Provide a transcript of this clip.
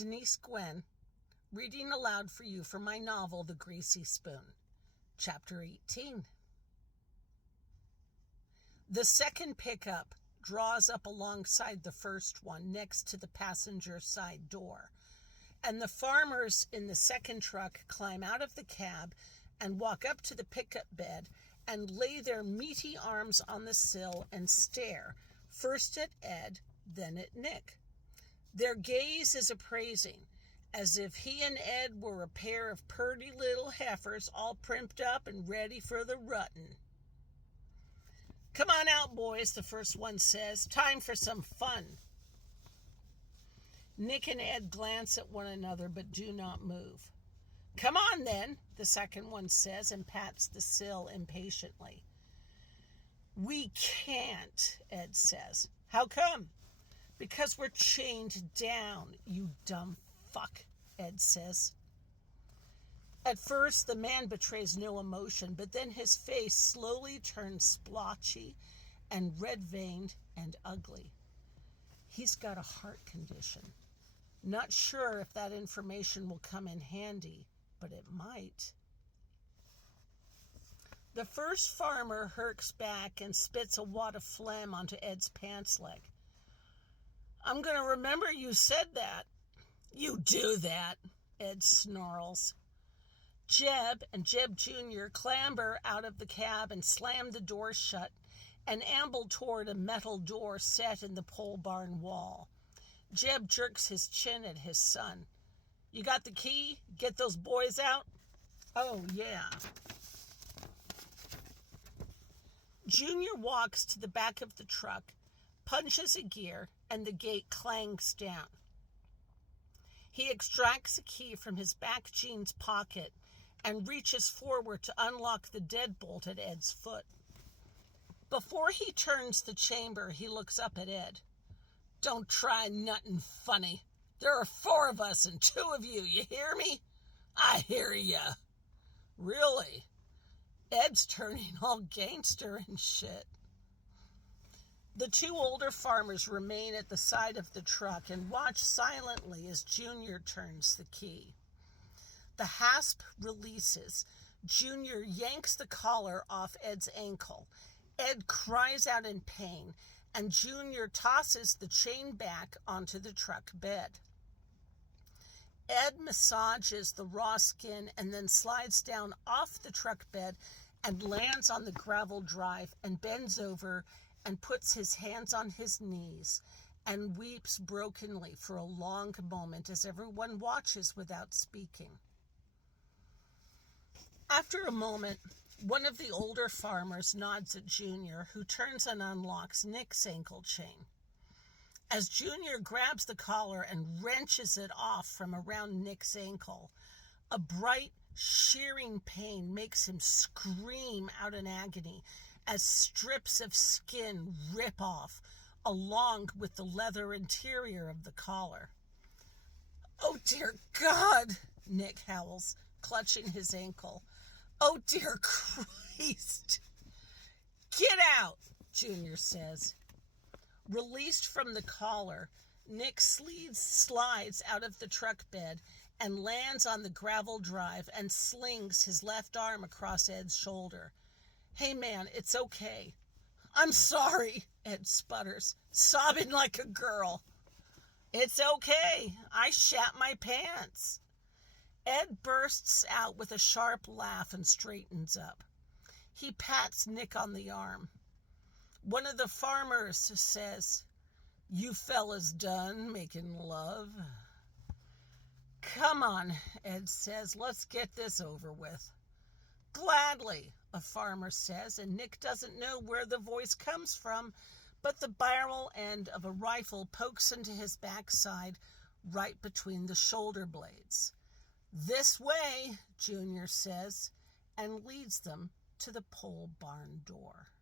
Denise Gwen, reading aloud for you from my novel, The Greasy Spoon, Chapter 18. The second pickup draws up alongside the first one next to the passenger side door, and the farmers in the second truck climb out of the cab and walk up to the pickup bed and lay their meaty arms on the sill and stare, first at Ed, then at Nick. Their gaze is appraising, as if he and Ed were a pair of purty little heifers all primped up and ready for the rutting. "Come on out, boys," the first one says. "Time for some fun." Nick and Ed glance at one another but do not move. "Come on, then," the second one says and pats the sill impatiently. "We can't," Ed says. "How come?" "Because we're chained down, you dumb fuck," Ed says. At first, the man betrays no emotion, but then his face slowly turns splotchy and red-veined and ugly. He's got a heart condition. Not sure if that information will come in handy, but it might. The first farmer herks back and spits a wad of phlegm onto Ed's pants leg. "I'm going to remember you said that." "You do that," Ed snarls. Jeb and Jeb Jr. clamber out of the cab and slam the door shut and amble toward a metal door set in the pole barn wall. Jeb jerks his chin at his son. "You got the key? Get those boys out?" "Oh, yeah." Junior walks to the back of the truck, punches a gear, and the gate clangs down. He extracts a key from his back jeans pocket and reaches forward to unlock the deadbolt at Ed's foot. Before he turns the chamber, he looks up at Ed. "Don't try nothing funny. There are 4 of us and 2 of you, you hear me?" "I hear ya." "Really?" Ed's turning all gangster and shit. The 2 older farmers remain at the side of the truck and watch silently as Junior turns the key. The hasp releases. Junior yanks the collar off Ed's ankle. Ed cries out in pain, and Junior tosses the chain back onto the truck bed. Ed massages the raw skin and then slides down off the truck bed and lands on the gravel drive and bends over and puts his hands on his knees and weeps brokenly for a long moment as everyone watches without speaking. After a moment, one of the older farmers nods at Junior, who turns and unlocks Nick's ankle chain. As Junior grabs the collar and wrenches it off from around Nick's ankle, a bright, shearing pain makes him scream out in agony as strips of skin rip off, along with the leather interior of the collar. "Oh, dear God," Nick howls, clutching his ankle. "Oh, dear Christ." "Get out," Junior says. Released from the collar, Nick slides out of the truck bed and lands on the gravel drive and slings his left arm across Ed's shoulder. "Hey, man, it's okay." "I'm sorry," Ed sputters, sobbing like a girl. "It's okay. I shat my pants." Ed bursts out with a sharp laugh and straightens up. He pats Nick on the arm. One of the farmers says, "You fellas done making love?" "Come on," Ed says. "Let's get this over with." "Gladly," a farmer says, and Nick doesn't know where the voice comes from, but the barrel end of a rifle pokes into his backside right between the shoulder blades. "This way," Junior says, and leads them to the pole barn door.